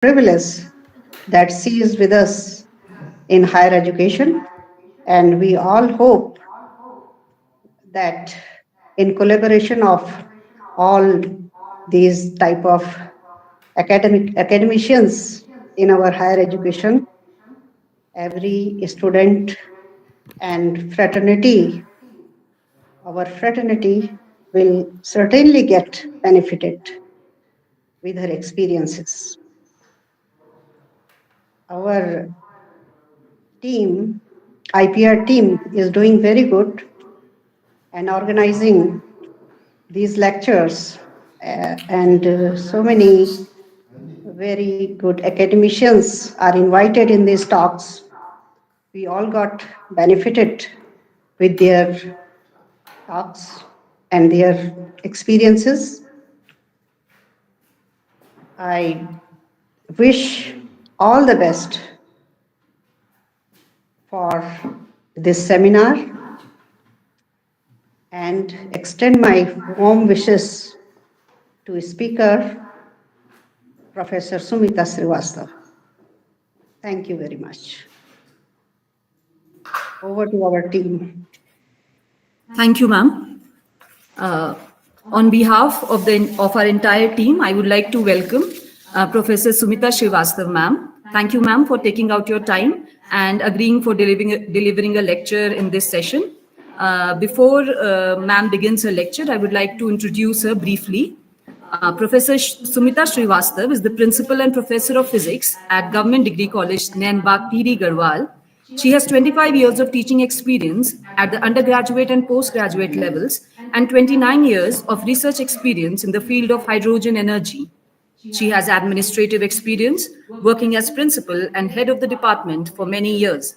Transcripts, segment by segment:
privilege that she is with us in higher education, and we all hope that in collaboration of all these type of academicians in our higher education, every student and fraternity, our fraternity will certainly get benefited with her experiences. Our team, IPR team, is doing very good and organizing these lectures, and so many very good academicians are invited in these talks. We all got benefited with their talks and their experiences. I wish all the best for this seminar and extend my warm wishes to speaker Professor Sumita Srivastava. Thank you very much. Over to our team. Thank you, ma'am. Uh, on behalf of our entire team, I would like to welcome Professor Sumita Srivastava, ma'am. Thank you, ma'am, for taking out your time and agreeing for delivering a lecture in this session. Before ma'am begins her lecture, I would like to introduce her briefly. Professor Sumita Srivastava is the principal and professor of physics at Government Degree College, Nainbagh, TD Garhwal. She has 25 years of teaching experience at the undergraduate and postgraduate levels and 29 years of research experience in the field of hydrogen energy. She has administrative experience working as principal and head of the department for many years.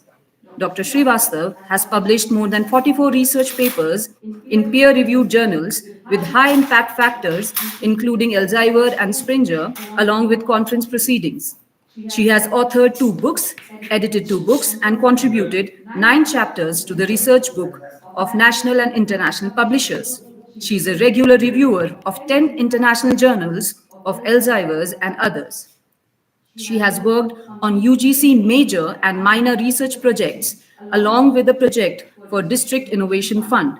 Dr. Srivastav has published more than 44 research papers in peer-reviewed journals with high impact factors, including Elsevier and Springer, along with conference proceedings. She has authored 2 books, edited 2 books, and contributed 9 chapters to the research book of national and international publishers. She is a regular reviewer of 10 international journals of Elsevier and others. She has worked on UGC major and minor research projects, along with the project for District Innovation Fund.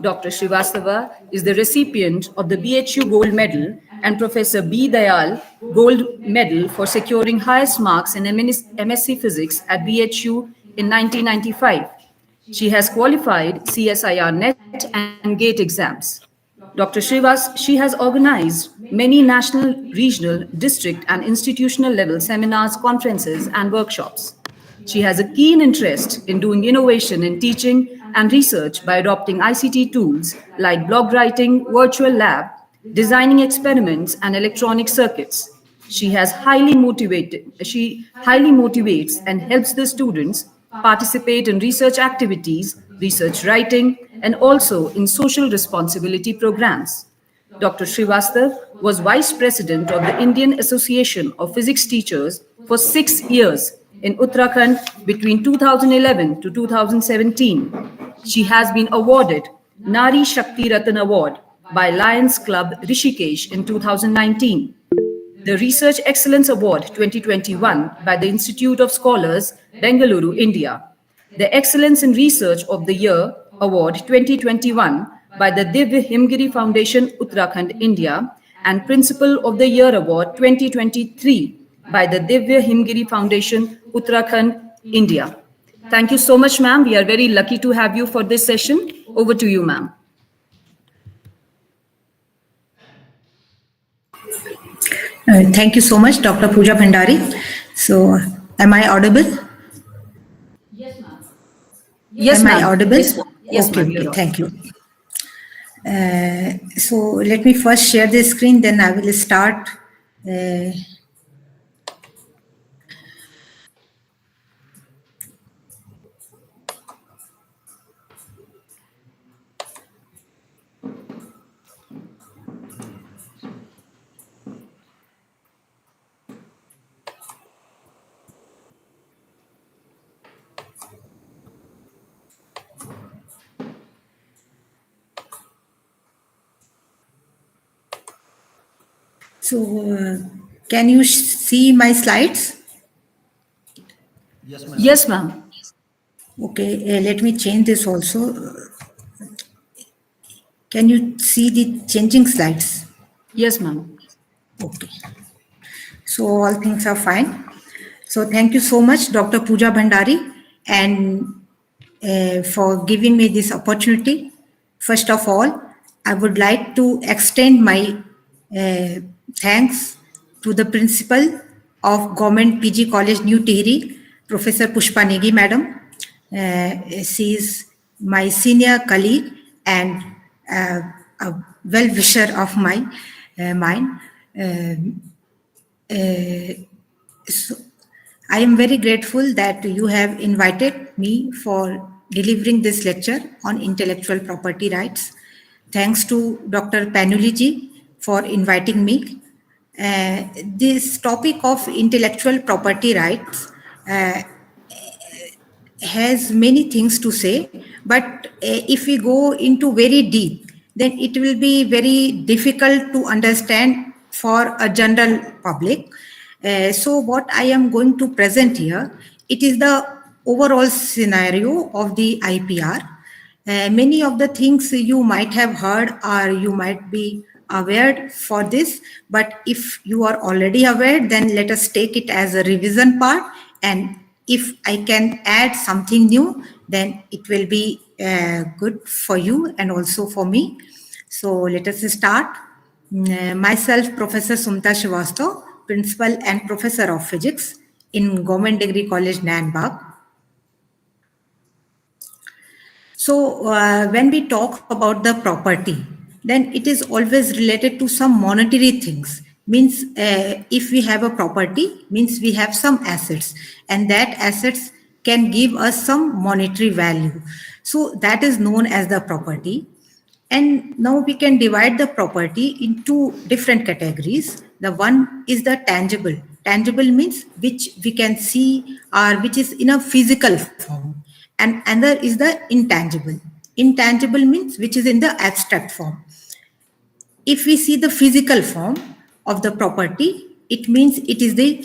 Dr. Srivastava is the recipient of the BHU Gold Medal and Professor B. Dayal Gold Medal for securing highest marks in MSc Physics at BHU in 1995. She has qualified CSIR NET and GATE exams. Dr. She has organized many national, regional, district, and institutional level seminars, conferences, and workshops. She has a keen interest in doing innovation in teaching and research by adopting ICT tools like blog writing, virtual lab, designing experiments, and electronic circuits. She highly motivates and helps the students participate in research activities, research writing, and also in social responsibility programs. Dr. Srivastav was Vice President of the Indian Association of Physics Teachers for 6 years in Uttarakhand between 2011 to 2017. She has been awarded Nari Shakti Ratan Award by Lions Club Rishikesh in 2019, the Research Excellence Award 2021 by the Institute of Scholars, Bengaluru, India, the Excellence in Research of the Year Award 2021 by the Divya Himgiri Foundation, Uttarakhand, India, and Principal of the Year Award 2023 by the Divya Himgiri Foundation, Uttarakhand, India. Thank you so much, ma'am. We are very lucky to have you for this session. Over to you, ma'am. Thank you so much, Dr. Pooja Bhandari. So, am I audible? Yes, am ma'am. I audible? Yes, okay, ma'am. okay, thank you. So, let me first share the screen, then I will start. So, Can you see my slides? Yes, ma'am. Okay, let me change this also. Can you see the changing slides? Yes, ma'am. Okay, so all things are fine. So thank you so much, Dr. Pooja Bhandari, and for giving me this opportunity. First of all, I would like to extend my uh, thanks to the principal of Government PG College New Tehri, Professor Pushpa Negi Madam. She is my senior colleague and uh, a well-wisher of mine. So I am very grateful that you have invited me for delivering this lecture on intellectual property rights. Thanks to Dr. Panuliji for inviting me. This topic of intellectual property rights has many things to say, but if we go into very deep, then it will be very difficult to understand for a general public. So what I am going to present here, it is the overall scenario of the IPR. Many of the things you might have heard or you might be aware for this, but if you are already aware, then let us take it as a revision part, and if I can add something new, then it will be good for you and also for me. So let us start. Myself, Professor Sumta Srivastav, Principal and Professor of Physics in Government Degree College, Nanbagh. So, when we talk about the property, then it is always related to some monetary things. Means, if we have a property, means we have some assets, and that assets can give us some monetary value. So, that is known as the property. And now we can divide the property into different categories. The one is the tangible. Tangible means which we can see or which is in a physical form. And another is the intangible. Intangible means which is in the abstract form. If we see the physical form of the property, it means it is the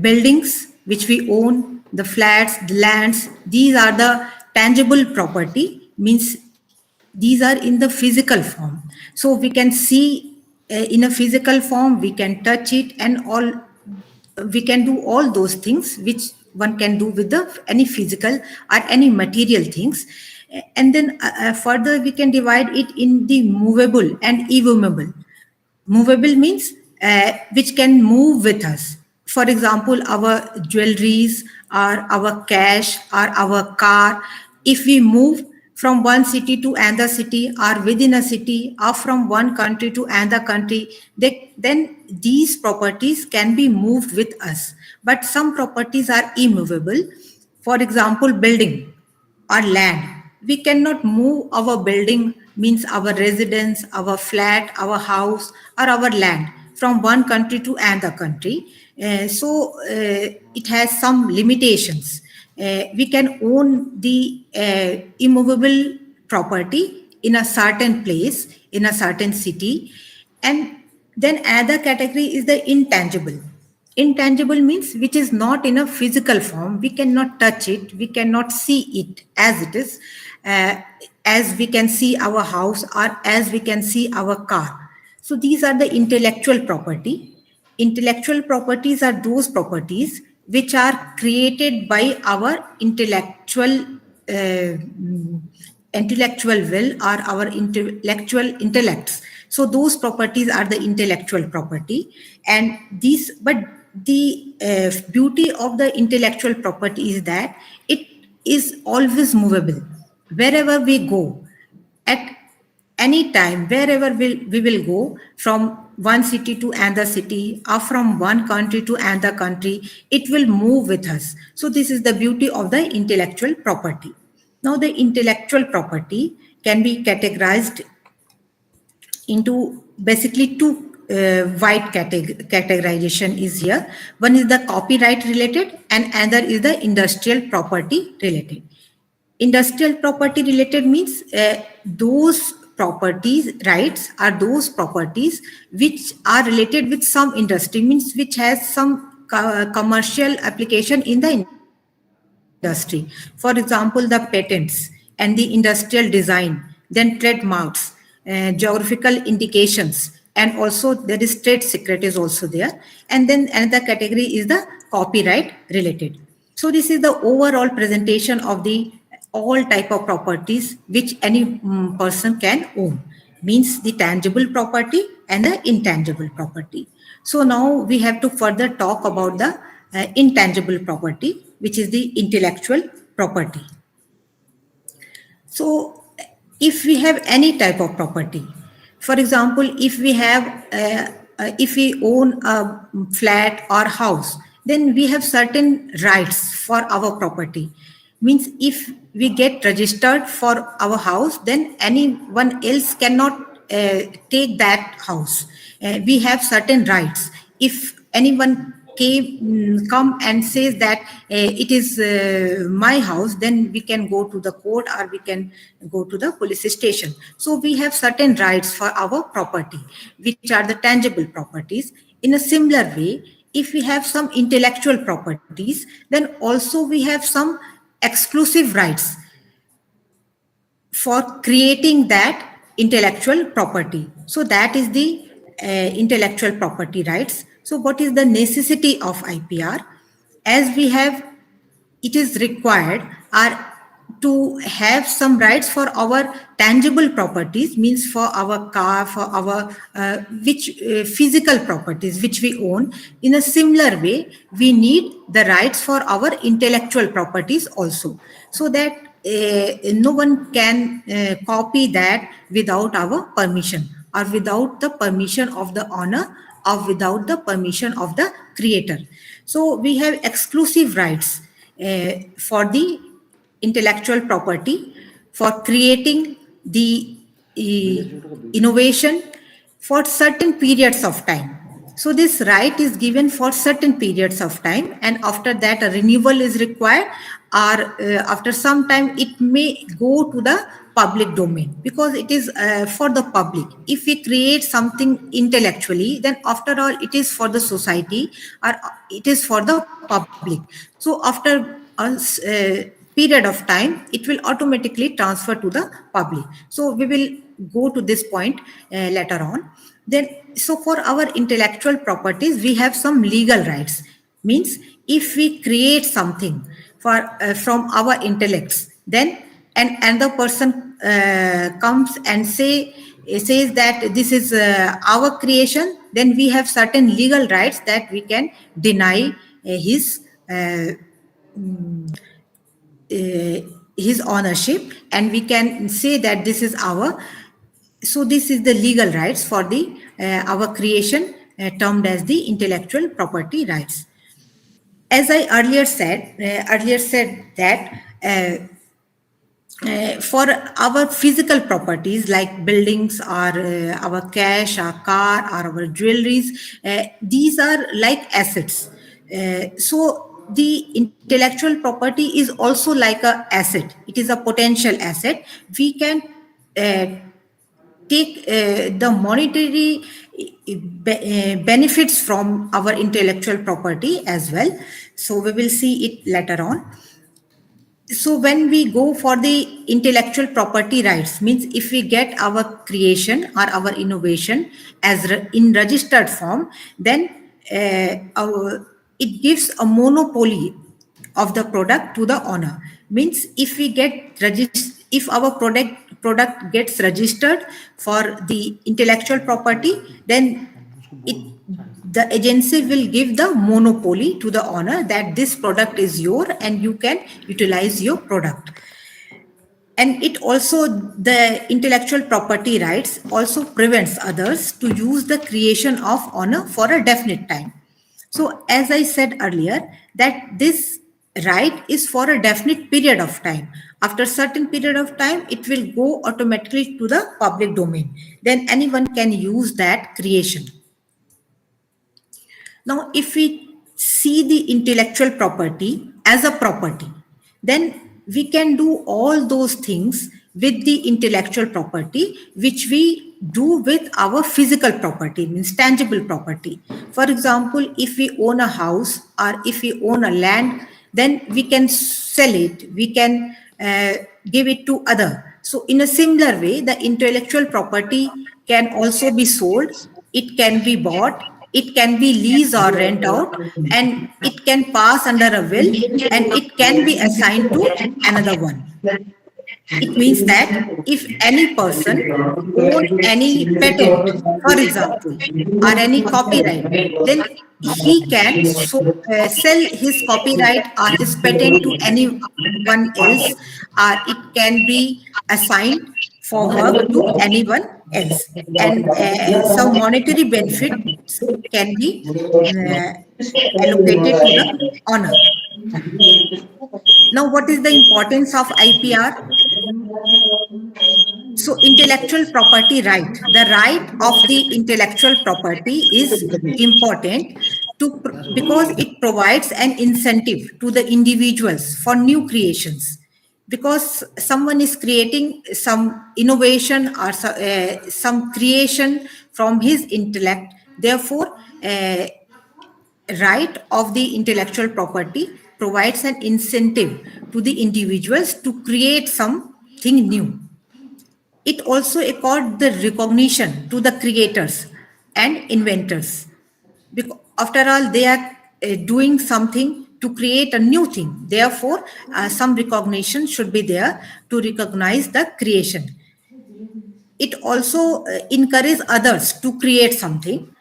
buildings which we own, the flats, the lands. These are the tangible property, means these are in the physical form. So we can see in a physical form, we can touch it, and all we can do all those things which one can do with the any physical or any material things. And then further we can divide it in the movable and immovable. Movable means which can move with us. For example, our jewelries or our cash or our car. If we move from one city to another city or within a city or from one country to another country, then these properties can be moved with us. But some properties are immovable. For example, building or land. We cannot move our building, means our residence, our flat, our house, or our land from one country to another country. So it has some limitations. We can own the immovable property in a certain place, in a certain city. And then another category is the intangible. Intangible means which is not in a physical form. We cannot touch it, we cannot see it as it is, as we can see our house or as we can see our car. So these are the intellectual property. Intellectual properties are those properties which are created by our intellectual will or our intellectual intellects. So those properties are the intellectual property. And these, but the beauty of the intellectual property is that it is always movable wherever we go, at any time, wherever we will go, from one city to another city or from one country to another country, it will move with us. So this is the beauty of the intellectual property. Now the intellectual property can be categorized into basically two wide categorization is here. One is the copyright related and another is the industrial property related. Industrial property related means those properties rights are those properties which are related with some industry, means which has some commercial application in the industry. For example, the patents and the industrial design, then trademarks, geographical indications, and also there is trade secret is also there. And then another category is the copyright related. So this is the overall presentation of the all type of properties which any person can own, means the tangible property and the intangible property. So now we have to further talk about the intangible property, which is the intellectual property. So, if we have any type of property, for example, if we own a flat or house, then we have certain rights for our property. Means if we get registered for our house, then anyone else cannot take that house. We have certain rights. If anyone come and says that it is my house, then we can go to the court or we can go to the police station. So we have certain rights for our property, which are the tangible properties. In a similar way, if we have some intellectual properties, then also we have some exclusive rights for creating that intellectual property. So that is the intellectual property rights. So what is the necessity of IPR? As we have, it is required are to have some rights for our tangible properties, means for our car, for our which physical properties which we own. In a similar way, we need the rights for our intellectual properties also, so that no one can copy that without our permission, or without the permission of the owner, or without the permission of the creator. So we have exclusive rights for the intellectual property, for creating the innovation for certain periods of time. So this right is given for certain periods of time, and after that a renewal is required, or after some time it may go to the public domain, because it is for the public. If we create something intellectually, then after all it is for the society, or it is for the public. So after period of time, it will automatically transfer to the public. So we will go to this point later on. Then, so for our intellectual properties, we have some legal rights. Means if we create something for from our intellects, then and another person comes and says that this is our creation, then we have certain legal rights that we can deny his ownership, and we can say that this is our. So this is the legal rights for the our creation, termed as the intellectual property rights. As I earlier said that for our physical properties like buildings, or our cash, our car, or our jewelries, these are like assets. So the intellectual property is also like a asset. It is a potential asset. We can take the monetary benefits from our intellectual property as well. So we will see it later on. So when we go for the intellectual property rights, means if we get our creation or our innovation as in registered form, then it gives a monopoly of the product to the owner. Means if we get if our product gets registered for the intellectual property, then it the agency will give the monopoly to the owner that this product is your and you can utilize your product. And it also, the intellectual property rights also prevents others to use the creation of owner for a definite time. So as I said earlier, that this right is for a definite period of time. After certain period of time, it will go automatically to the public domain. Then anyone can use that creation. Now, if we see the intellectual property as a property, then we can do all those things with the intellectual property, which we do with our physical property, means tangible property. For example, if we own a house or if we own a land, then we can sell it, we can give it to other. So in a similar way, the intellectual property can also be sold, it can be bought, it can be leased or rent out, and it can pass under a will, and it can be assigned to another one. It means that if any person own any patent, for example, or any copyright, then he can sell his copyright or his patent to anyone else, or it can be assigned for work to anyone else, and some monetary benefits can be uh, allocated to the owner. Now, what is the importance of IPR? So, intellectual property right. The right of the intellectual property is important because it provides an incentive to the individuals for new creations. Because someone is creating some innovation or some creation from his intellect, therefore, right of the intellectual property provides an incentive to the individuals to create something new. It also accords the recognition to the creators and inventors. Because after all, they are doing something to create a new thing. Therefore, some recognition should be there to recognize the creation. It also encourages others to create something.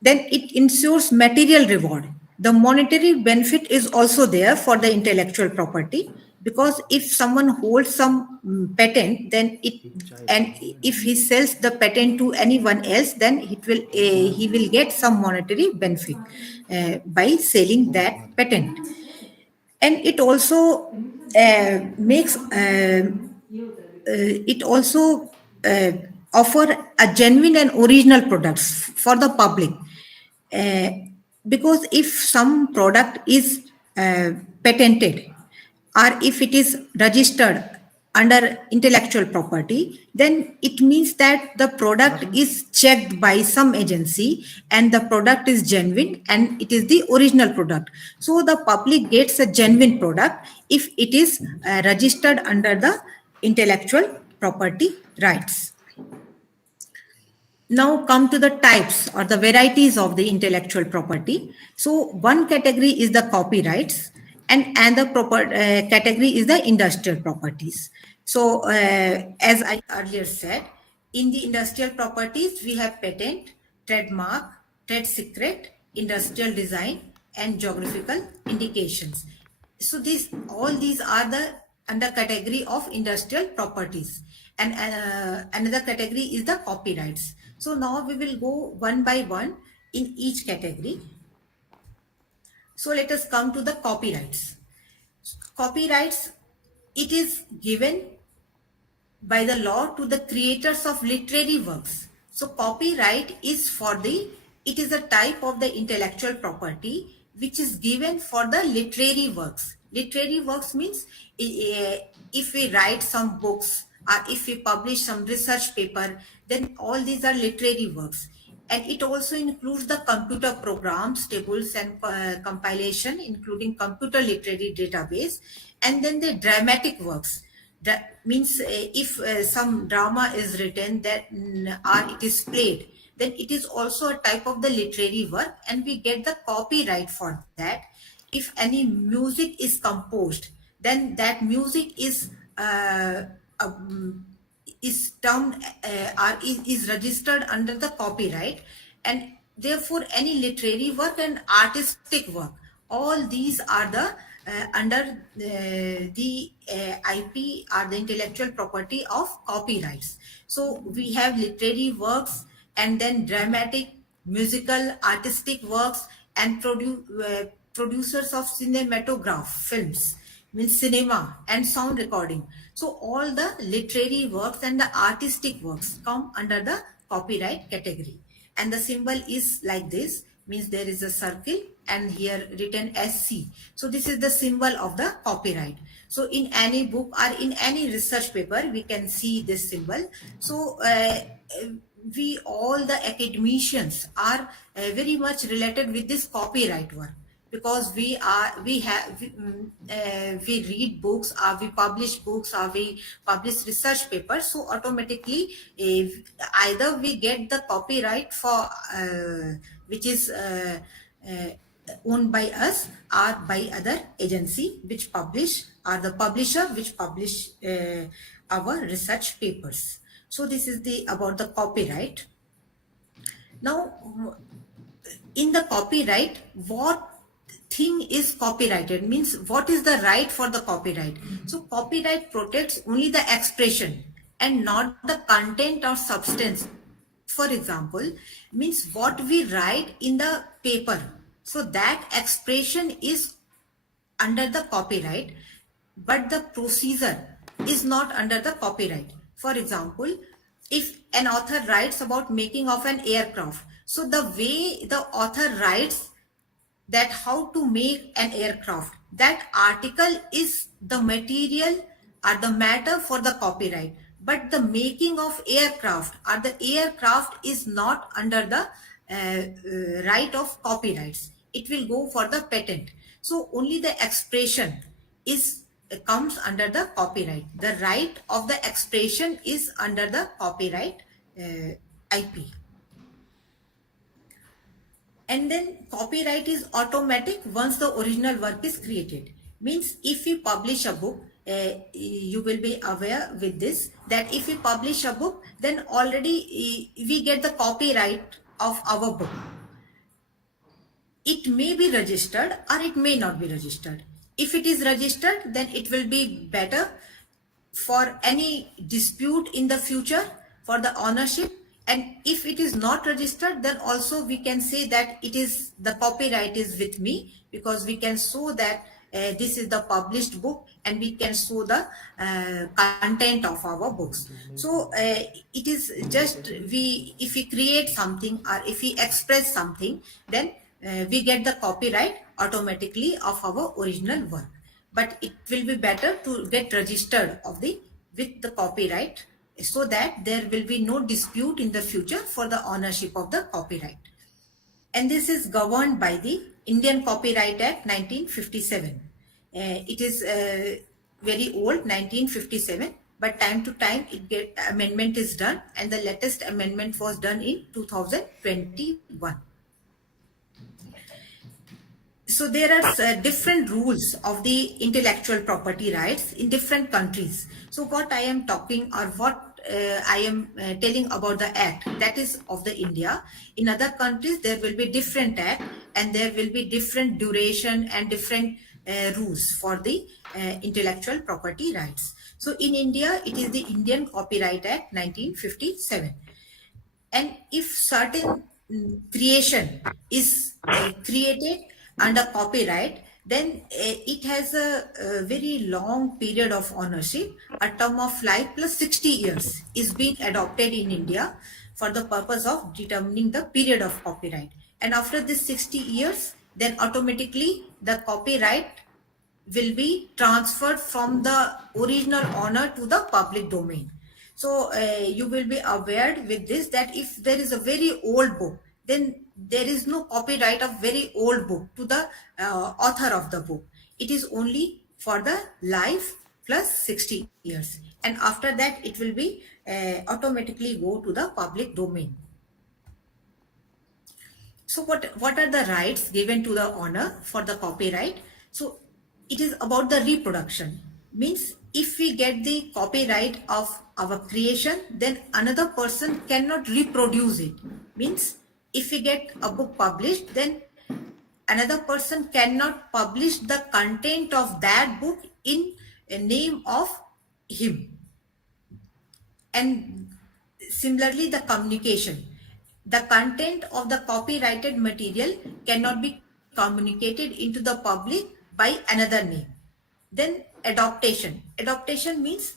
Then it ensures material reward. The monetary benefit is also there for the intellectual property, because if someone holds some patent, then it, and if he sells the patent to anyone else, then he will get some monetary benefit by selling that patent. And it also makes it also offer a genuine and original products for the public. uh, because if some product is patented, or if it is registered under intellectual property, then it means that the product is checked by some agency and the product is genuine and it is the original product. So the public gets a genuine product if it is registered under the intellectual property rights. Now come to the types or the varieties of the intellectual property. So one category is the copyrights, and another category is the industrial properties. So as I earlier said, in the industrial properties we have patent, trademark, trade secret, industrial design, and geographical indications. So these are the under category of industrial properties, and another category is the copyrights. So now we will go one by one in each category. So let us come to the copyrights. Copyrights, it is given by the law to the creators of literary works. So copyright is it is a type of the intellectual property which is given for the literary works. Literary works means if we write some books or if we publish some research paper, then all these are literary works. And it also includes the computer programs, tables, and compilation, including computer literary database, and then the dramatic works. That means if some drama is written or it is played, then it is also a type of the literary work, and we get the copyright for that. If any music is composed, then that music is termed or is registered under the copyright, and therefore any literary work and artistic work, all these are the under the IP or the intellectual property of copyrights. So we have literary works, and then dramatic, musical, artistic works, and producers of cinematograph films, means cinema and sound recording. So all the literary works and the artistic works come under the copyright category. And the symbol is like this, means there is a circle and here written as C. So this is the symbol of the copyright. So in any book or in any research paper, we can see this symbol. So we all the academicians are very much related with this copyright work, because we read books, or we publish books, or we publish research papers. So automatically, either we get the copyright for which is uh, owned by us or by other agency which publish, or the publisher which publish our research papers. So this is the about the copyright. Now, in the copyright, what thing is copyrighted means what is the right for the copyright. So copyright protects only the expression and not the content or substance. For example, means what we write in the paper, so that expression is under the copyright, but the procedure is not under the copyright. For example, if an author writes about making of an aircraft, so the way the author writes that how to make an aircraft, that article is the material or the matter for the copyright, but the making of aircraft or the aircraft is not under the right of copyrights. It will go for the patent. So only the expression is comes under the copyright. The right of the expression is under the copyright IP. And then copyright is automatic once the original work is created. Means if we publish a book, you will be aware with this, that if we publish a book, then already we get the copyright of our book. It may be registered or it may not be registered. If it is registered, then it will be better for any dispute in the future for the ownership. And if it is not registered, then also we can say that it is the copyright is with me, because we can show that this is the published book, and we can show the content of our books. So it is just we, if we create something or if we express something, then we get the copyright automatically of our original work. But it will be better to get registered of the with the copyright, so that there will be no dispute in the future for the ownership of the copyright. And this is governed by the Indian Copyright Act 1957. It is very old, 1957, but time to time it get amendment is done, and the latest amendment was done in 2021. So there are different rules of the intellectual property rights in different countries. So what I am talking, or what I am telling about the act, that is of the India. In other countries there will be different act, and there will be different duration and different rules for the intellectual property rights. So in India it is the Indian Copyright Act 1957. And if certain creation is created under copyright, then it has a very long period of ownership. A term of life plus 60 years is being adopted in India for the purpose of determining the period of copyright. And after this 60 years, then automatically the copyright will be transferred from the original owner to the public domain. So you will be aware with this, that if there is a very old book, then there is no copyright of very old book to the author of the book. It is only for the life plus 60 years, and after that it will be automatically go to the public domain. So what are the rights given to the owner for the copyright? So it is about the reproduction. Means if we get the copyright of our creation, then another person cannot reproduce it. Means if we get a book published, then another person cannot publish the content of that book in a name of him. And similarly, the communication. The content of the copyrighted material cannot be communicated into the public by another name. Then adaptation. Adaptation means,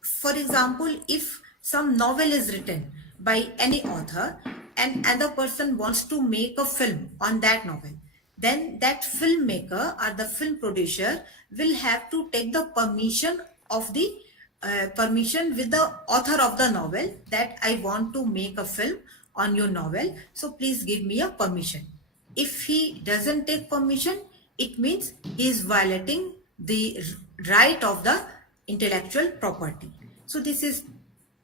for example, if some novel is written by any author and another person wants to make a film on that novel, then that filmmaker or the film producer will have to take the permission of the permission with the author of the novel, that I want to make a film on your novel, so please give me a permission. If he doesn't take permission, it means he is violating the right of the intellectual property. So this is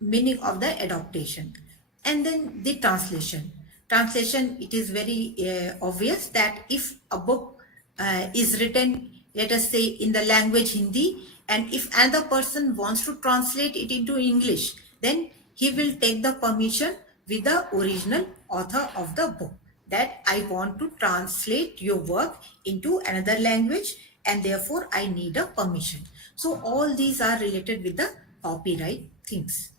meaning of the adaptation. And then the translation, it is very obvious that if a book is written, let us say, in the language Hindi, and if another person wants to translate it into English, then he will take the permission with the original author of the book, that I want to translate your work into another language, and therefore I need a permission. So all these are related with the copyright things.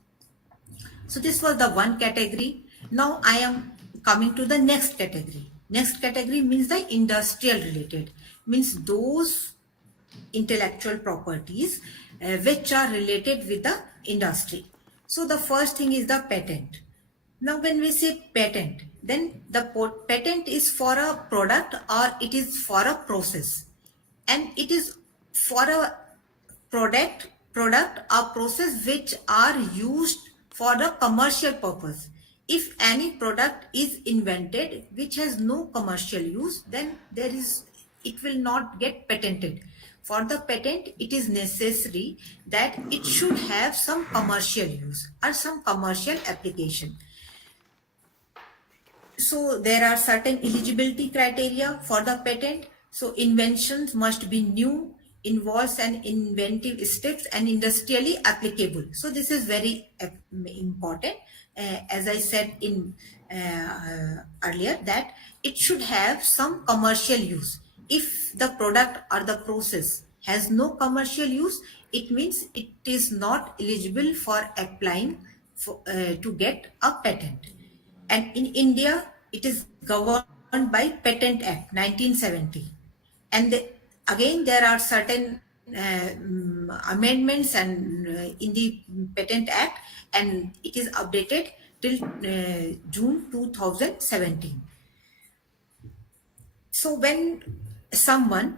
So this was the one category. Now I am coming to the next category. Next category means the industrial related, means those intellectual properties which are related with the industry. So the first thing is the patent. Now when we say patent, then the patent is for a product or it is for a process, and it is for a product or process which are used for the commercial purpose. If any product is invented which has no commercial use, then it will not get patented. For the patent, it is necessary that it should have some commercial use or some commercial application. So there are certain eligibility criteria for the patent. So inventions must be new, involves an inventive steps, and industrially applicable. So this is very important. As I said in earlier, that it should have some commercial use. If the product or the process has no commercial use, it means it is not eligible for applying to get a patent. And in India, it is governed by Patent Act 1970. And again, there are certain amendments and in the Patent Act, and it is updated till June 2017. So when someone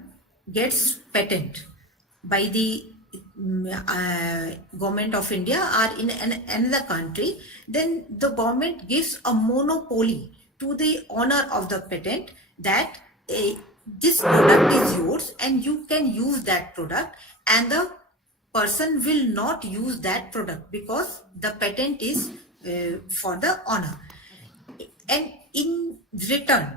gets patent by the government of India or in another country, then the government gives a monopoly to the owner of the patent, that this product is yours and you can use that product, and the person will not use that product because the patent is for the owner. And in return,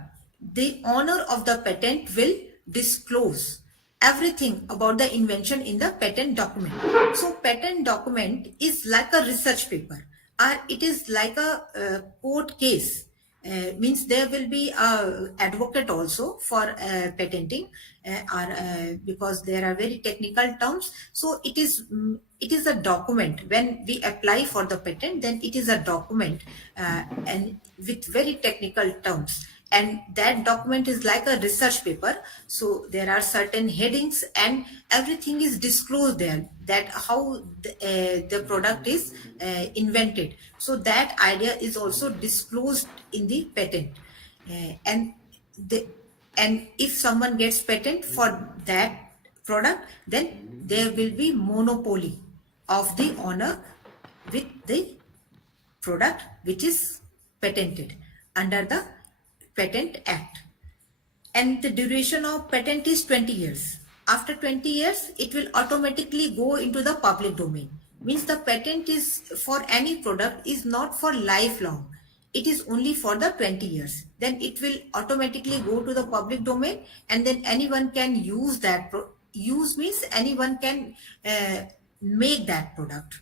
the owner of the patent will disclose everything about the invention in the patent document. So patent document is like a research paper, or it is like a court case. Means there will be a advocate also for patenting, because there are very technical terms. So it is a document. When we apply for the patent, then it is a document and with very technical terms, and that document is like a research paper. So there are certain headings and everything is disclosed there, that how the product is invented. So that idea is also disclosed in the patent. And if someone gets patent for that product, then there will be monopoly of the owner with the product which is patented under the Patent Act. And the duration of patent is 20 years. After 20 years, it will automatically go into the public domain. Means the patent is for any product is not for lifelong. It is only for the 20 years. Then it will automatically go to the public domain, and then anyone can use that. Use means anyone can make that product.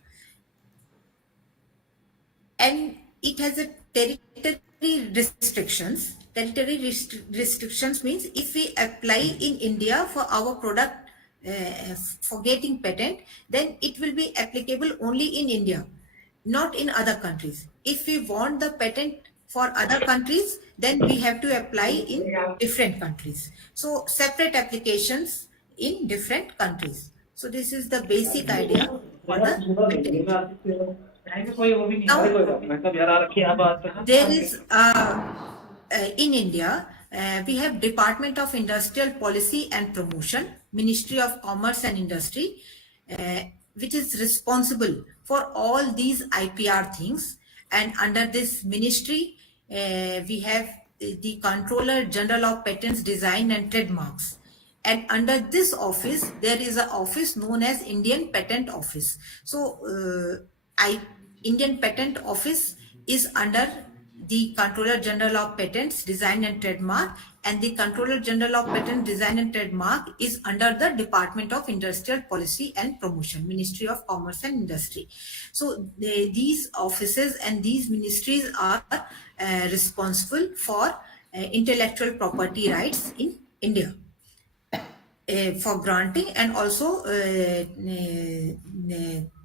And it has a territory restrictions. Restrictions means if we apply in India for our product for getting patent, then it will be applicable only in India, not in other countries. If we want the patent for other countries, then we have to apply in different countries. So separate applications in different countries. So this is the basic idea for the patent. Now, there is in India, we have Department of Industrial Policy and Promotion, Ministry of Commerce and Industry, uh, which is responsible for all these IPR things. And under this ministry, we have the Controller General of Patents, Design and Trademarks. And under this office, there is an office known as Indian Patent Office. So, Indian Patent Office is under the Controller General of Patents, Design and Trademark, and the Controller General of Patent, Design and Trademark is under the Department of Industrial Policy and Promotion, Ministry of Commerce and Industry. So these offices and these ministries are responsible for intellectual property rights in India. For granting and also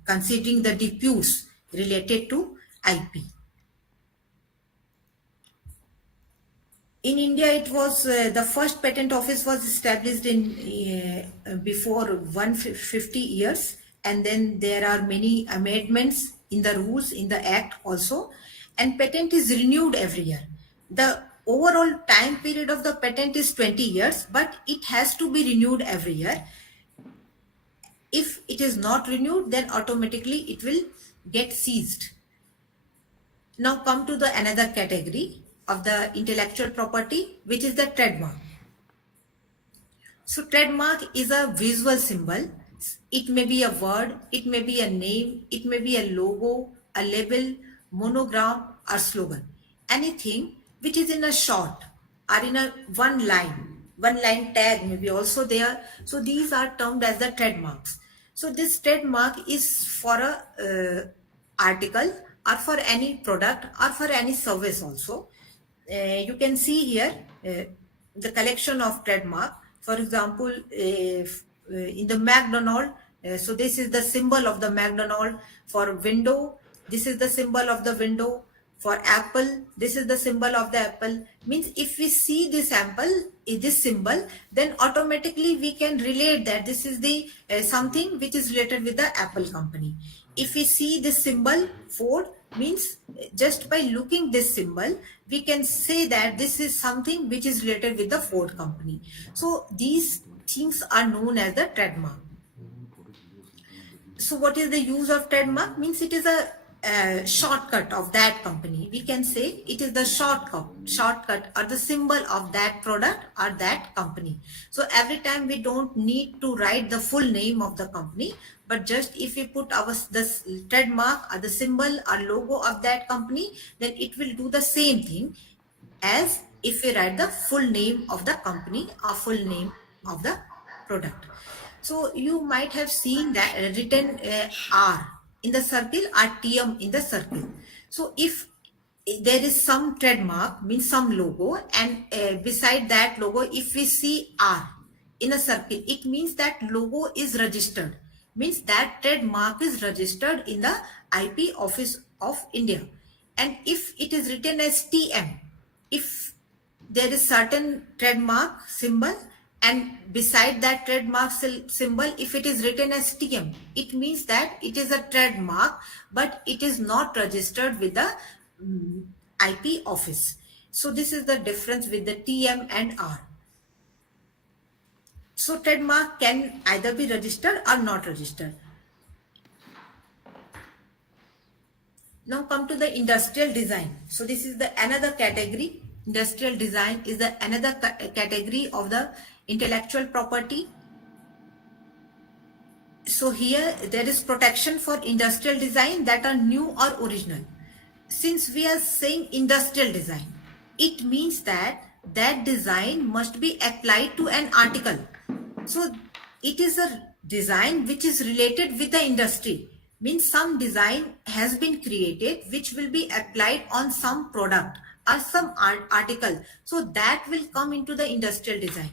considering the disputes related to IP. In India, it was the first patent office was established in before 150 years, and then there are many amendments in the rules in the act also, and patent is renewed every year. The overall time period of the patent is 20 years, but it has to be renewed every year. If it is not renewed, then automatically it will get seized. Now come to the another category of the intellectual property, which is the trademark. So trademark is a visual symbol. It may be a word, it may be a name, it may be a logo, a label, monogram, or slogan. Anything which is in a short or in a one line tag may be also there. So these are termed as the trademarks. So this trademark is for a article or for any product or for any service also. You can see here the collection of trademark. For example, in the McDonald, so this is the symbol of the McDonald. For window, this is the symbol of the window. For apple, this is the symbol of the apple. Means if we see this this symbol, then automatically we can relate that this is the something which is related with the Apple company. If we see this symbol Ford, means just by looking this symbol, we can say that this is something which is related with the Ford company. So these things are known as the trademark. So what is the use of trademark? Means it is a shortcut of that company. We can say it is the shortcut or the symbol of that product or that company. So every time we don't need to write the full name of the company, but just if we put this trademark or the symbol or logo of that company, then it will do the same thing as if we write the full name of the company or full name of the product. So you might have seen that written R in the circle or TM in the circle. So if there is some trademark, means some logo, and beside that logo, if we see R in a circle, it means that logo is registered. Means that trademark is registered in the IP Office of India. And if it is written as TM, if there is certain trademark symbol and beside that trademark symbol, if it is written as TM, it means that it is a trademark, but it is not registered with the IP office. So this is the difference with the TM and R. So trademark can either be registered or not registered. Now come to the industrial design. So this is the another category. Industrial design is the another category of the intellectual property. So here there is protection for industrial design that are new or original. Since we are saying industrial design, it means that that design must be applied to an article. So it is a design which is related with the industry. Means some design has been created which will be applied on some product or some article. So that will come into the industrial design.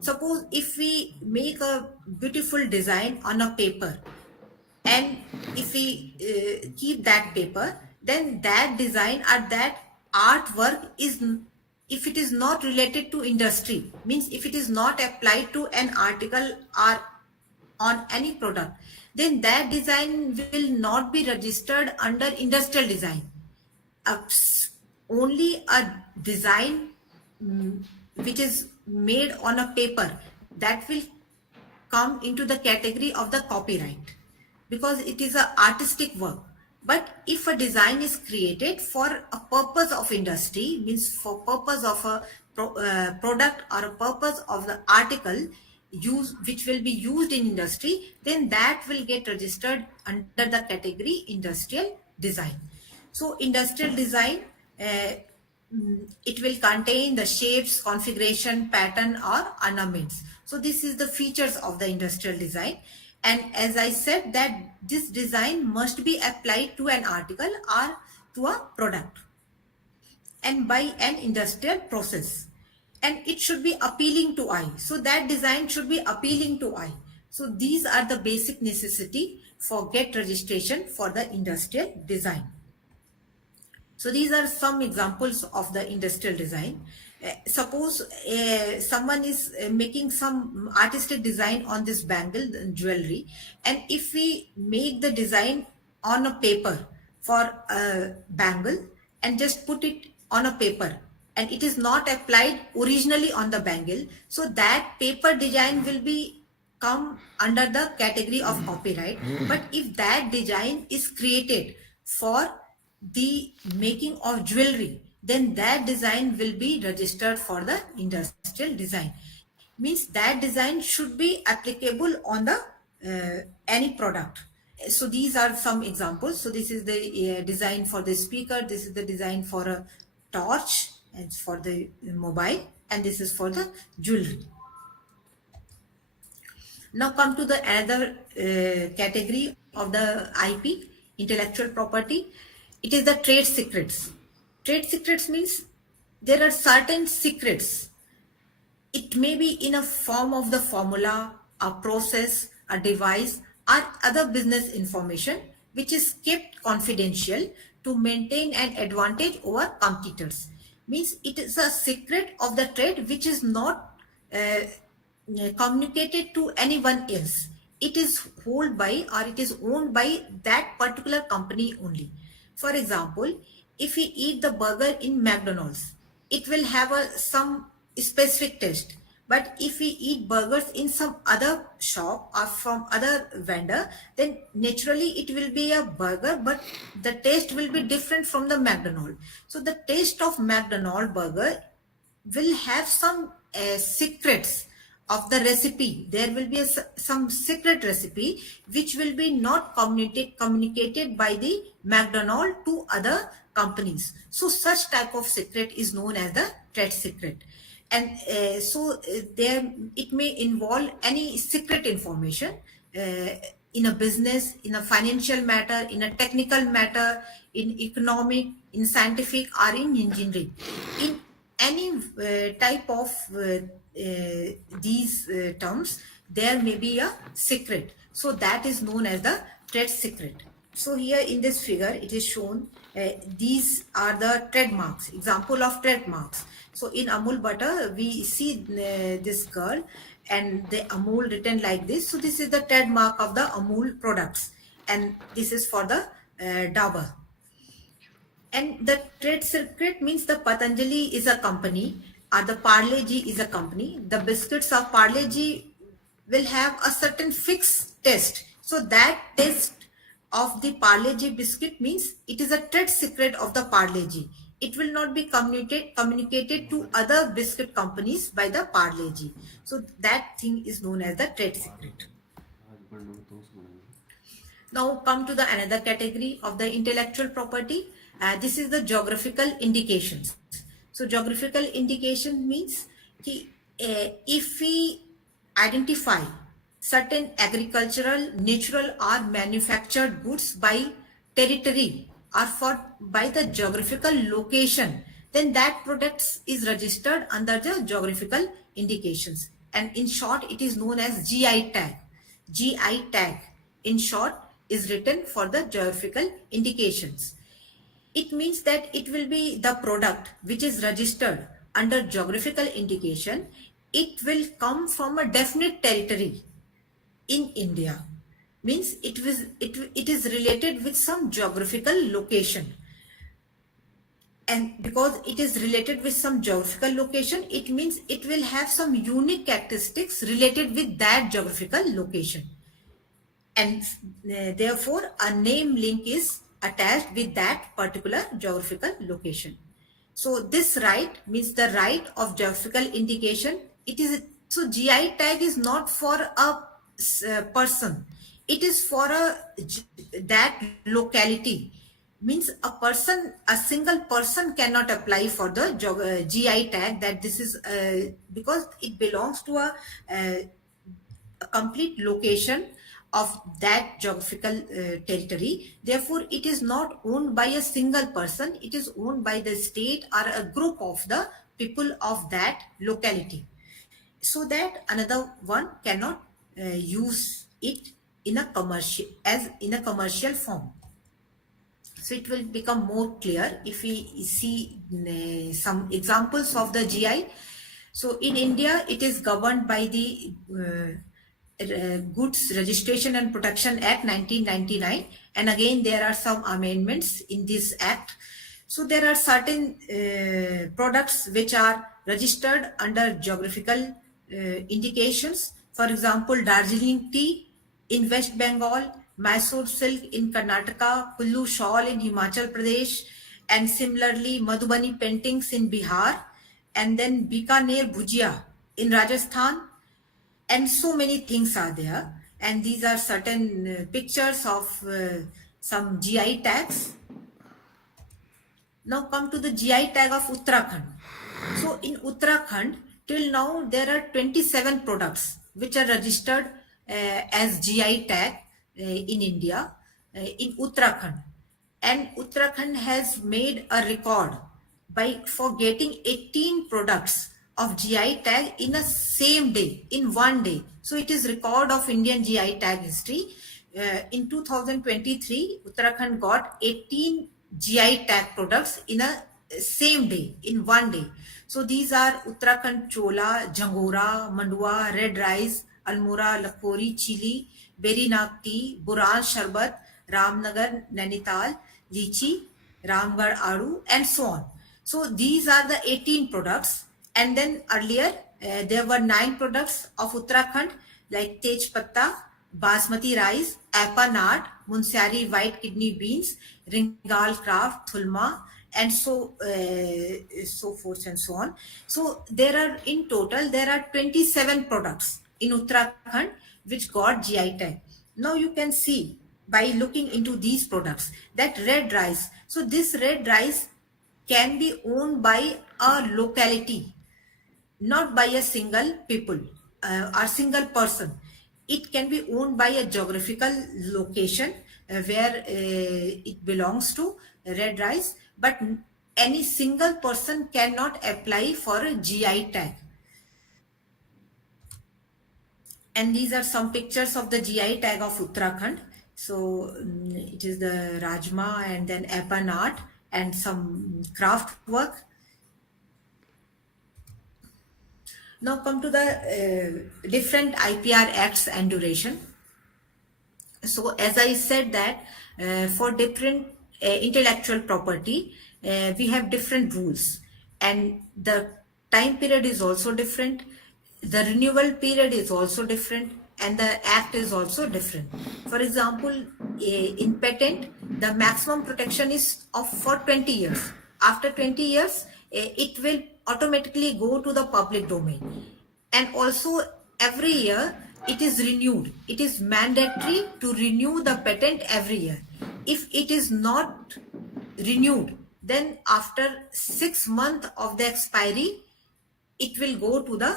Suppose if we make a beautiful design on a paper, and if we keep that paper, then that design or that artwork is, if it is not related to industry, means if it is not applied to an article or on any product, then that design will not be registered under industrial design. Only a design which is made on a paper, that will come into the category of the copyright, because it is a artistic work. But if a design is created for a purpose of industry, means for purpose of a product or a purpose of the article use which will be used in industry, then that will get registered under the category industrial design. So industrial design, uh, it will contain the shapes, configuration, pattern, or ornaments. So this is the features of the industrial design. And as I said, that this design must be applied to an article or to a product, and by an industrial process. And it should be appealing to eye. So that design should be appealing to eye. So these are the basic necessity for get registration for the industrial design. So these are some examples of the industrial design. Suppose someone is making some artistic design on this bangle jewelry, and if we make the design on a paper for a bangle and just put it on a paper, and it is not applied originally on the bangle, so that paper design will be come under the category of copyright. But if that design is created for the making of jewelry, then that design will be registered for the industrial design. Means that design should be applicable on the any product. So these are some examples. So this is the design for the speaker, this is the design for a torch, and for the mobile, and this is for the jewelry. Now come to the another category of the IP, intellectual property. It is the trade secrets. Trade secrets means there are certain secrets. It may be in a form of the formula, a process, a device, or other business information which is kept confidential to maintain an advantage over competitors. Means it is a secret of the trade which is not communicated to anyone else. It is held by or it is owned by that particular company only. For example, if we eat the burger in McDonald's, it will have some specific taste. But if we eat burgers in some other shop or from other vendor, then naturally it will be a burger, but the taste will be different from the McDonald. So the taste of McDonald burger will have some secrets of the recipe. There will be some secret recipe which will be not communicated by the McDonald to other companies. So such type of secret is known as the trade secret. And there it may involve any secret information in a business, in a financial matter, in a technical matter, in economic, in scientific, or in engineering. In any type of these terms, there may be a secret. So that is known as the trade secret. So here in this figure, it is shown these are the trademarks, example of trademarks. So in Amul butter, we see this girl and the Amul written like this. So this is the trademark of the Amul products, and this is for the Dabur. And the trade secret means the Patanjali is a company or the Parle G is a company. The biscuits of Parle G will have a certain fixed taste. So that taste of the Parle G biscuit means it is a trade secret of the Parle G. It will not be communicated to other biscuit companies by the Parle G. So that thing is known as the trade secret. Now come to the another category of the intellectual property. This is the geographical indications. So geographical indication means if we identify certain agricultural, natural, or manufactured goods by territory or by the geographical location, then that product is registered under the geographical indications. And in short, it is known as GI tag. GI tag, in short, is written for the geographical indications. It means that it will be the product which is registered under geographical indication. It will come from a definite territory in India. means it is related with some geographical location, and because it is related with some geographical location, it means it will have some unique characteristics related with that geographical location, and therefore a name link is attached with that particular geographical location. So this right means the right of geographical indication. It is, so GI tag is not for a person, it is for that locality. Means a single person cannot apply for the GI tag, that this is because it belongs to a complete location of that geographical territory. Therefore, it is not owned by a single person, it is owned by the state or a group of the people of that locality. So that another one cannot use it in a commercial, as in a commercial form. So it will become more clear if we see some examples of the GI. So in India, it is governed by the Goods Registration and Protection Act 1999, and again there are some amendments in this act. So there are certain products which are registered under geographical indications. For example, Darjeeling tea in West Bengal, Mysore silk in Karnataka, Kullu shawl in Himachal Pradesh, and similarly Madhubani paintings in Bihar, and then Bikaner bhujia in Rajasthan, and so many things are there. And these are certain pictures of some GI tags. Now come to the GI tag of Uttarakhand. So in Uttarakhand, till now there are 27 products which are registered as GI tag in India, in Uttarakhand. And Uttarakhand has made a record by for getting 18 products of GI tag in a same day, in one day. So it is record of Indian GI tag history. In 2023, Uttarakhand got 18 GI tag products in a same day, in one day. So these are Uttarakhand chola, jangora, mandua, red rice, almora, lakori, chili, berry nag tea, buran sharbat, Ramnagar, Nainital, lychee, Ramgarh Adu, and so on. So these are the 18 products. And then earlier there were 9 products of Uttarakhand like Tej Patta, Basmati rice, Appa nut, Munsari white kidney beans, Ringal craft, Thulma, and so forth and so on. So there are in total there are 27 products in Uttarakhand which got GI tag. Now you can see by looking into these products that red rice. So this red rice can be owned by a locality, not by a single people or single person. It can be owned by a geographical location where it belongs to red rice, but any single person cannot apply for a GI tag. And these are some pictures of the GI tag of Uttarakhand. So it is the Rajma and then Appa nut and some craft work. Now come to the different IPR acts and duration. So as I said that for different intellectual property, we have different rules, and the time period is also different, the renewal period is also different, and the act is also different. For example, in patent, the maximum protection is of for 20 years. After 20 years, it will automatically go to the public domain. And also every year it is renewed. It is mandatory to renew the patent every year. If it is not renewed, then after 6 months of the expiry, it will go to the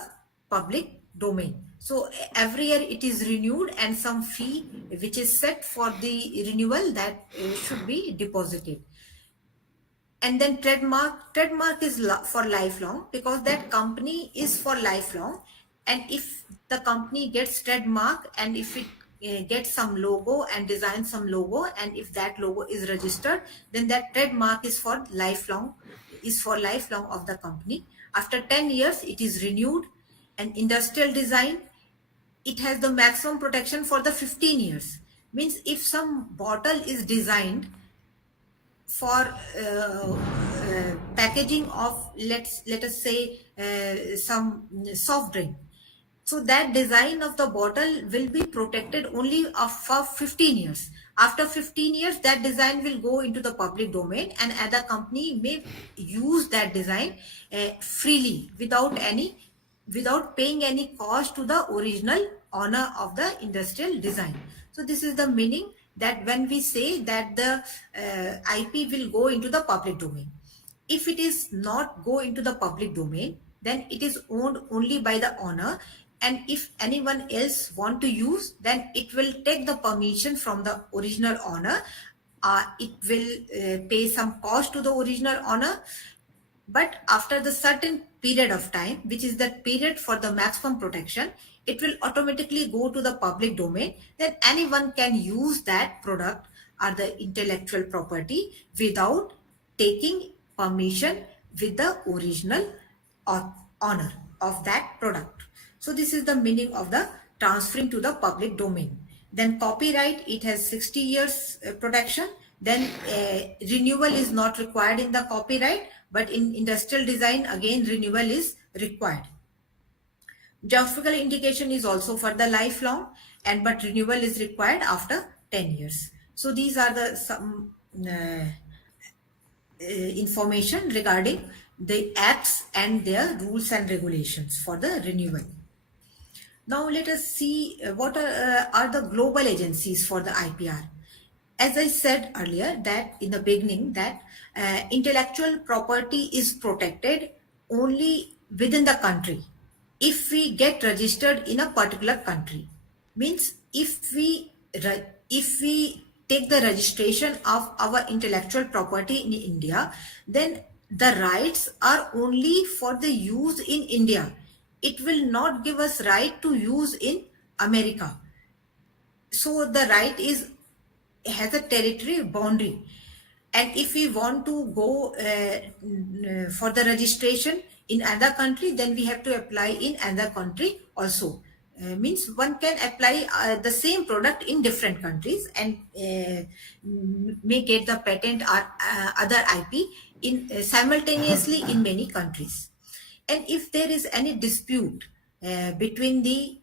public domain. So every year it is renewed, and some fee which is set for the renewal that should be deposited. And then trademark is for lifelong, because that company is for lifelong. And if the company gets trademark, and if it gets some logo and designs some logo, and if that logo is registered, then that trademark is for lifelong, of the company. After 10 years it is renewed. And industrial design, it has the maximum protection for the 15 years. Means if some bottle is designed for packaging of, let us say, some soft drink, so that design of the bottle will be protected only for 15 years. After 15 years, that design will go into the public domain, and other company may use that design freely without paying any cost to the original owner of the industrial design. So this is the meaning, that when we say that the IP will go into the public domain. If it is not go into the public domain, then it is owned only by the owner, and if anyone else want to use, then it will take the permission from the original owner. It will pay some cost to the original owner, but after the certain period of time, which is the period for the maximum protection, it will automatically go to the public domain. Then anyone can use that product or the intellectual property without taking permission with the original owner of that product. So this is the meaning of the transferring to the public domain. Then copyright, it has 60 years protection. Then renewal is not required in the copyright, but in industrial design, again, renewal is required. Geographical indication is also for the lifelong, and but renewal is required after 10 years. So these are the some information regarding the acts and their rules and regulations for the renewal. Now let us see what are the global agencies for the IPR. As I said earlier, that in the beginning, that intellectual property is protected only within the country. If we get registered in a particular country, means if we take the registration of our intellectual property in India, then the rights are only for the use in India. It will not give us right to use in America. So the right is has a territory boundary, and if we want to go for the registration in another country, then we have to apply in another country also. Means one can apply the same product in different countries and may get the patent or other IP in simultaneously in many countries. And if there is any dispute between the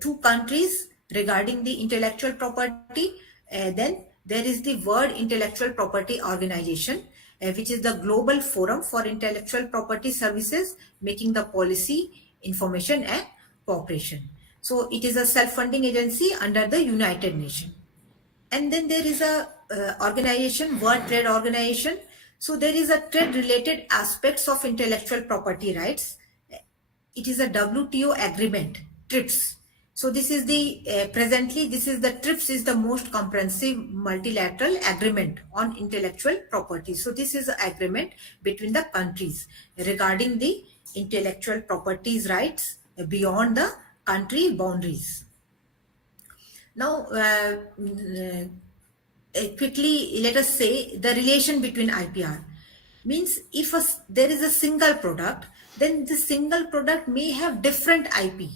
two countries regarding the intellectual property, then there is the World Intellectual Property Organization, which is the global forum for intellectual property services, making the policy, information, and cooperation. So it is a self-funding agency under the United Nations. And then there is a organization, World Trade Organization. So there is a trade related aspects of intellectual property rights. It is a WTO agreement, TRIPS. So this is the presently this is the TRIPS is the most comprehensive multilateral agreement on intellectual property. So this is an agreement between the countries regarding the intellectual properties rights beyond the country boundaries. Now, quickly, let us say the relation between IPR means if there is a single product, then the single product may have different IP.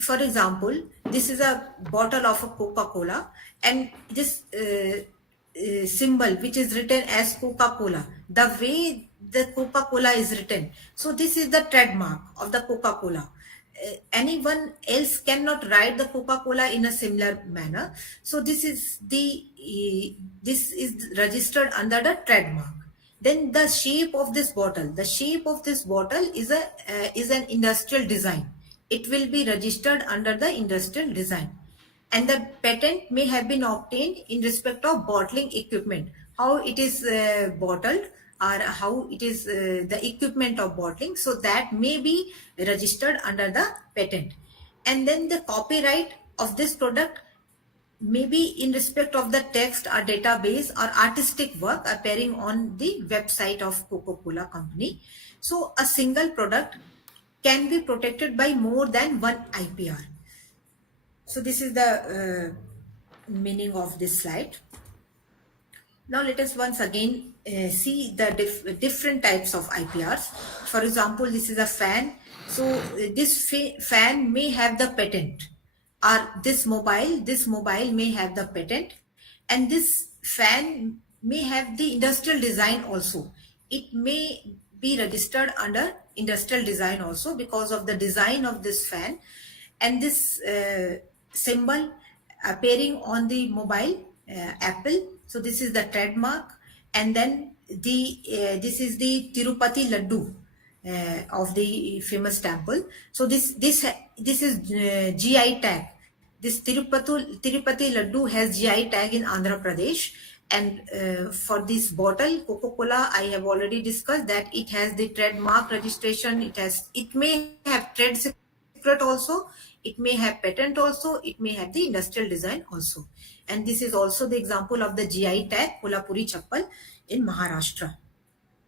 For example, this is a bottle of a Coca-Cola, and this symbol which is written as Coca-Cola, the way the Coca-Cola is written, so this is the trademark of the Coca-Cola. Anyone else cannot write the Coca-Cola in a similar manner. So this is registered under the trademark. Then the shape of this bottle, is an industrial design. It will be registered under the industrial design. And the patent may have been obtained in respect of bottling equipment, how it is bottled, or how it is the equipment of bottling. So that may be registered under the patent. And then the copyright of this product may be in respect of the text or database or artistic work appearing on the website of Coca-Cola company. So a single product can be protected by more than one IPR. So this is the meaning of this slide. Now let us once again see the different types of IPRs. For example, this is a fan. So this fan may have the patent or this mobile may have the patent, and this fan may have the industrial design also. It may be registered under industrial design also because of the design of this fan, and this symbol appearing on the mobile apple. So this is the trademark. And then this is the Tirupati laddu of the famous temple. So this is GI tag. This Tirupati laddu has GI tag in Andhra Pradesh. And for this bottle, Coca-Cola, I have already discussed that it has the trademark registration. It may have trade secret also. It may have patent also. It may have the industrial design also. And this is also the example of the GI tag, Kolhapuri Chappal in Maharashtra.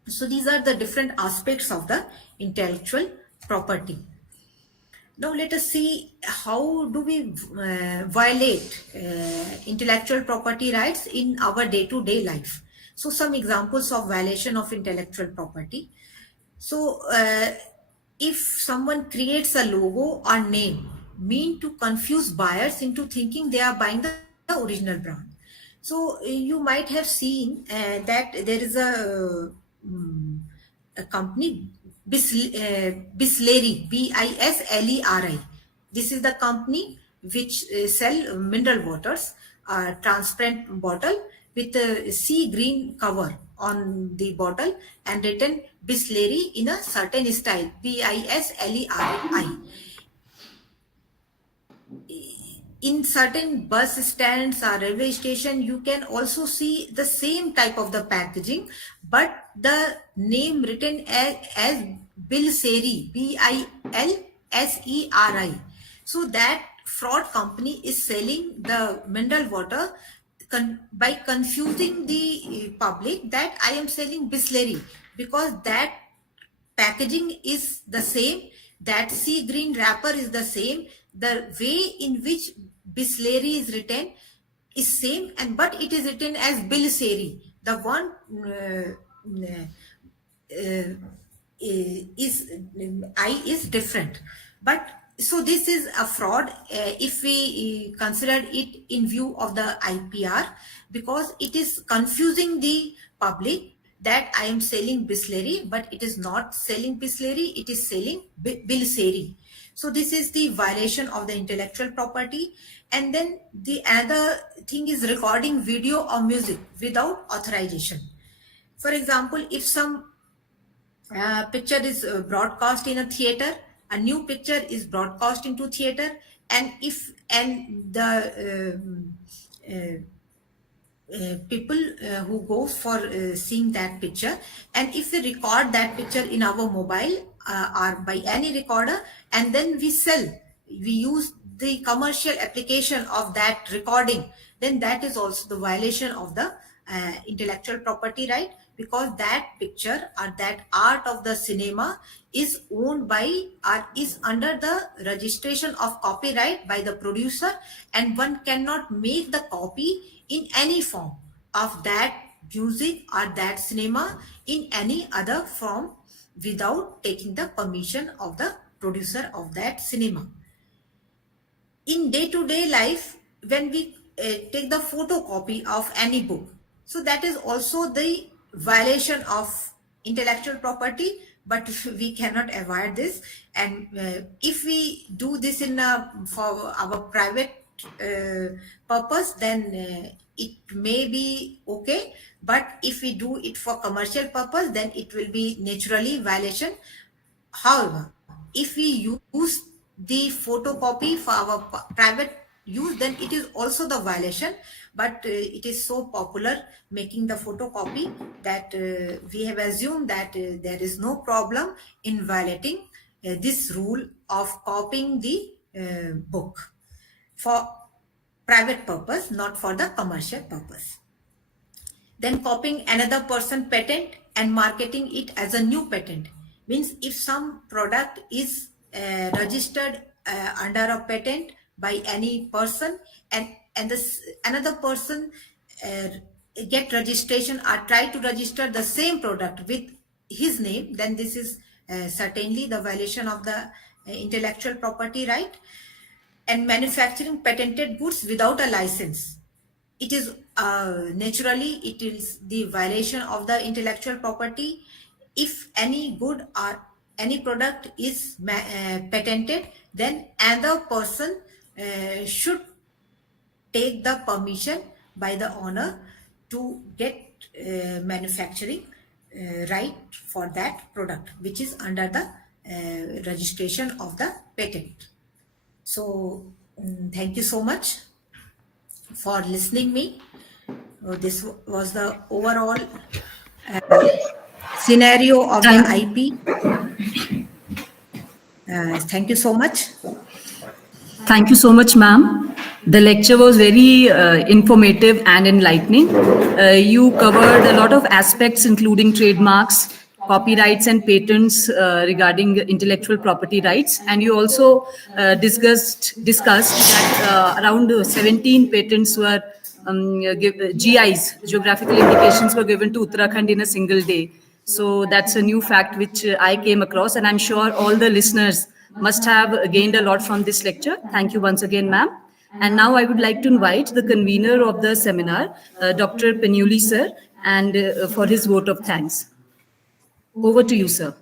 So these are the different aspects of the intellectual property. Now let us see how do we violate intellectual property rights in our day-to-day life. So some examples of violation of intellectual property. So if someone creates a logo or name mean to confuse buyers into thinking they are buying the original brand. So you might have seen that there is a company, Bisleri, Bisleri. This is the company which sell mineral waters, transparent bottle with a sea green cover on the bottle and written Bisleri in a certain style, Bisleri. In certain bus stands or railway station, you can also see the same type of the packaging, but the name written as Bilseri, Bilseri. So that fraud company is selling the mineral water by confusing the public that I am selling Bisleri, because that packaging is the same, that sea green wrapper is the same, the way in which Bisleri is written is same, and but it is written as Bilseri. The one is I is different. But so this is a fraud if we consider it in view of the IPR, because it is confusing the public that I am selling Bisleri, but it is not selling Bisleri, it is selling Bilseri. So this is the violation of the intellectual property. And then the other thing is recording video or music without authorization. For example, if some picture is broadcast in a theater, a new picture is broadcast into theater, and if and the people who go for seeing that picture, and if we record that picture in our mobile or by any recorder, and then we sell, we use the commercial application of that recording, then that is also the violation of the intellectual property right, because that picture or that art of the cinema is owned by or is under the registration of copyright by the producer, and one cannot make the copy in any form of that music or that cinema in any other form without taking the permission of the producer of that cinema. In day-to-day life, when we take the photocopy of any book, so that is also the violation of intellectual property, but we cannot avoid this. And if we do this in for our private purpose, then it may be okay, but if we do it for commercial purpose, then it will be naturally violation. However, if we use the photocopy for our private use, then it is also the violation. But it is so popular making the photocopy that we have assumed that there is no problem in violating this rule of copying the book for private purpose, not for the commercial purpose. Then copying another person patent and marketing it as a new patent means if some product is registered under a patent by any person, and this another person uh, get registration or try to register the same product with his name, then this is certainly the violation of the intellectual property right. and manufacturing patented goods without a license. It is naturally it is the violation of the intellectual property. If any good or any product is patented, then another person should take the permission by the owner to get manufacturing right for that product which is under the registration of the patent. So thank you so much for listening me. This was the overall scenario of the Thank, IP. Thank you so much. Thank you so much, ma'am. The lecture was very informative and enlightening. You covered a lot of aspects, including trademarks, copyrights, and patents regarding intellectual property rights. And you also discussed that around 17 patents were GIs, geographical indications, were given to Uttarakhand in a single day. So that's a new fact which I came across, and I'm sure all the listeners must have gained a lot from this lecture. Thank you once again, ma'am. And now I would like to invite the convener of the seminar, Dr. Penuli sir, and for his vote of thanks. Over to you, sir.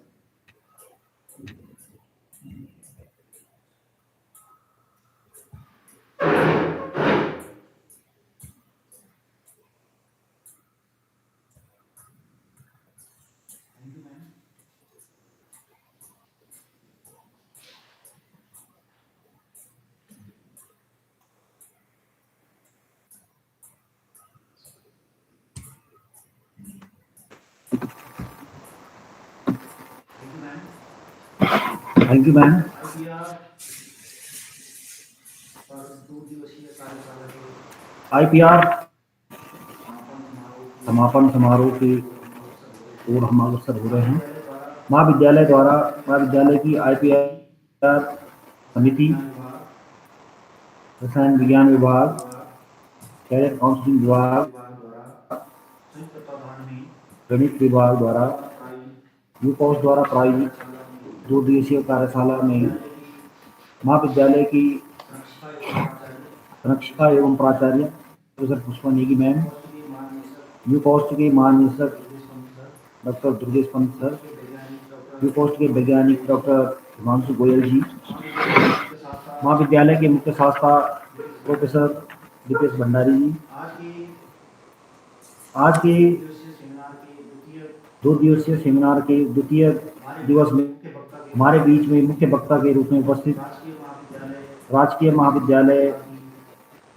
Thank you, ma'am. IPR समापन समारोह की ओर हम अग्रसर हो रहे हैं। महाविद्यालय द्वारा महाविद्यालय की IPR समिति, रसायन विज्ञान विभाग, कैरियर काउंसलिंग विभाग, गणित विभाग द्वारा यूपॉस द्वारा प्रायोजित 2 दिवसीय कार्यशाला में महाविद्यालय की संरक्षिका एवं प्राचार्य प्रोफेसर पुष्पा नेगी मैम, यूपॉस्ट के महानिदेशक डॉक्टर दुर्गेश पंत सर, यूपॉस्ट के वैज्ञानिक डॉक्टर हिमांशु गोयल जी, महाविद्यालय के मुख्य शास्त्रा प्रोफेसर दीपेश भंडारी जी, आज के 2 दिवसीय सेमिनार के द्वितीय दिवस में हमारे बीच में मुख्य वक्ता के रूप में उपस्थित राजकीय महाविद्यालय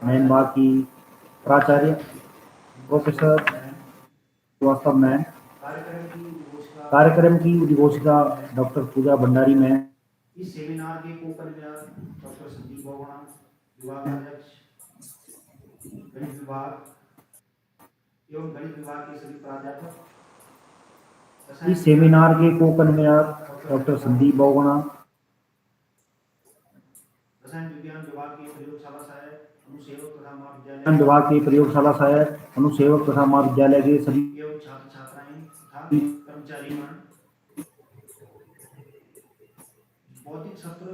नैनबाग की प्राचार्य प्रोफेसर श्रीवास्तव मैम, कार्यक्रम की उद्घोषिका डॉक्टर पूजा भंडारी मैम, इस सेमिनार के को-कन्वीनर डॉक्टर संदीप बोगणा, विभागाध्यक्ष गणित विभाग एवं गणित विभाग के सभी प्राध्यापक, इस सेमिनार के को-कन्वीनर डॉक्टर संदीप बोगणा, रसायन विज्ञान विभाग के प्रयोगशाला सहायक अनुसेवक तथा महाविद्यालय के सभी एवं छात्र छात्राएं तथा कर्मचारीगण, बौद्धिक सत्र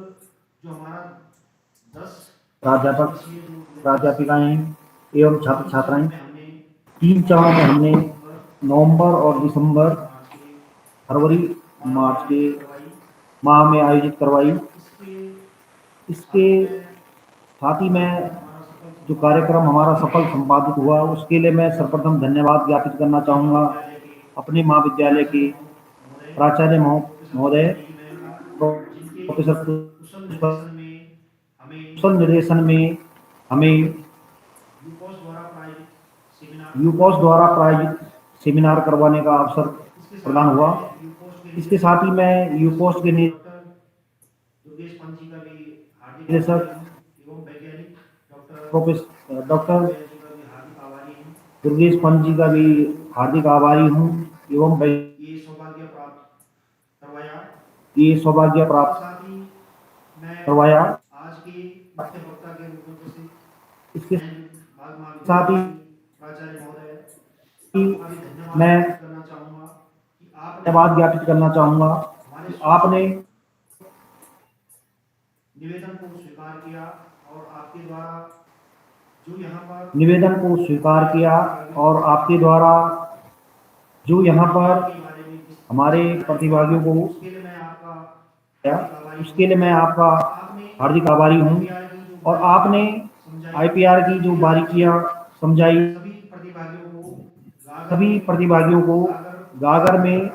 जो हमारा 10 प्राध्यापक प्राध्यापिकाएं एवं छात्र छात्राएं 3 चरणों में हमने नवंबर और दिसंबर फरवरी मार्च के माह में आयोजित करवाई। इसके साथ ही मैं जो कार्यक्रम हमारा सफल संपादित हुआ उसके लिए मैं सर्वप्रथम धन्यवाद ज्ञापित करना चाहूँगा अपने महाविद्यालय के प्राचार्य महोदय प्रोफेसर कुशल निर्देशन में हमें यूपॉस द्वारा प्रायोजित सेमिनार करवाने का अवसर प्रदान हुआ। इसके साथ ही मैं यूपॉस के निदेशक प्रोफेसर डॉक्टर दुर्गेश पंत जी का भी हार्दिक आभारी हूँ एवं ये सौभाग्य प्राप्त करवाया। इसके साथ ही मैं धन्यवाद ज्ञापित करना चाहूँगा कि आपने निवेदन को स्वीकार किया निवेदन को स्वीकार किया और आपके द्वारा जो यहाँ पर हमारे प्रतिभागियों को किया, उसके लिए मैं आपका हार्दिक आभारी हूँ। और आपने आईपीआर की जो बारीकियां समझाई, सभी प्रतिभागियों को गागर में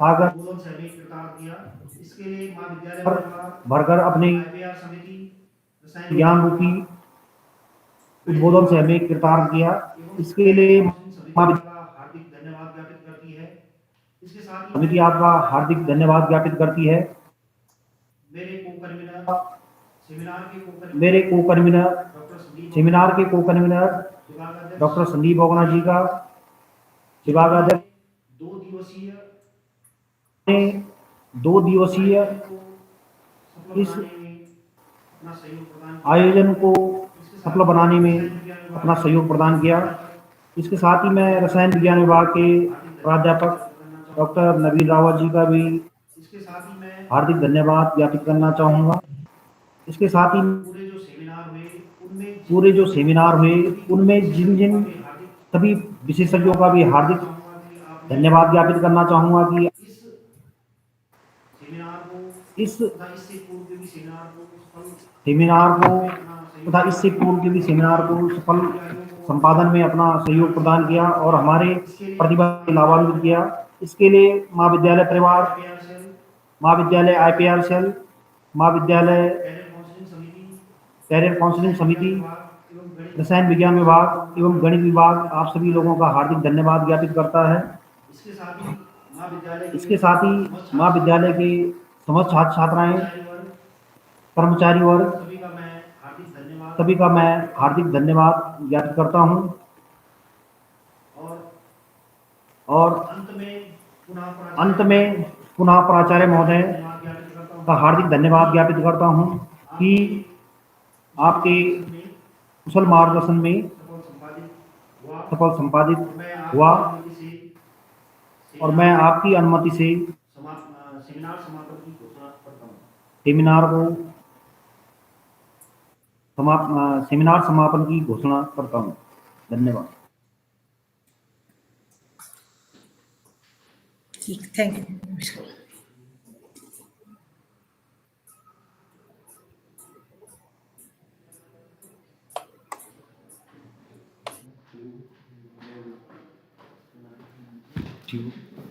सागर पर भरकर अपने ज्ञान रूपी उद्बोधन से हमें कृतार्थ किया। इसके लिए महाविद्यालय समिति आपका हार्दिक धन्यवाद ज्ञापित करती है। मेरे को कन्वीनर सेमिनार के को कन्वीनर डॉक्टर संदीप ओगना जी का, विभागाध्यक्ष ने 2 दिवसीय इस आयोजन को सफल बनाने में अपना सहयोग प्रदान किया। इसके साथ ही मैं रसायन विज्ञान विभाग के प्राध्यापक डॉक्टर नवीन रावत जी का भी हार्दिक धन्यवाद ज्ञापित करना चाहूँगा। इसके साथ ही पूरे जो सेमिनार हुए उनमें जिन जिन सभी विशेषज्ञों का भी हार्दिक धन्यवाद ज्ञापित करना चाहूँगा कि इस सेमिनार को तथा इससे पूर्व के भी सेमिनार को सफल संपादन में अपना सहयोग प्रदान किया और हमारे प्रतिभा को लाभान्वित किया। इसके लिए महाविद्यालय परिवार, महाविद्यालय आईपीआर सेल, महाविद्यालय कैरियर काउंसलिंग समिति, रसायन विज्ञान विभाग एवं गणित विभाग आप सभी लोगों का हार्दिक धन्यवाद ज्ञापित करता है। इसके साथ ही महाविद्यालय के समस्त छात्र छात्राएं, कर्मचारी वर्ग सभी का मैं हार्दिक धन्यवाद ज्ञापित करता हूं। और अंत में पुनः प्राचार्य महोदय का हार्दिक धन्यवाद ज्ञापित करता हूं कि आपके कुशल मार्गदर्शन में सफल संपादित हुआ और मैं आपकी अनुमति से सेमिनार को सेमिनार समापन की घोषणा करता हूं। धन्यवाद। ठीक, थैंक यू। ठीक।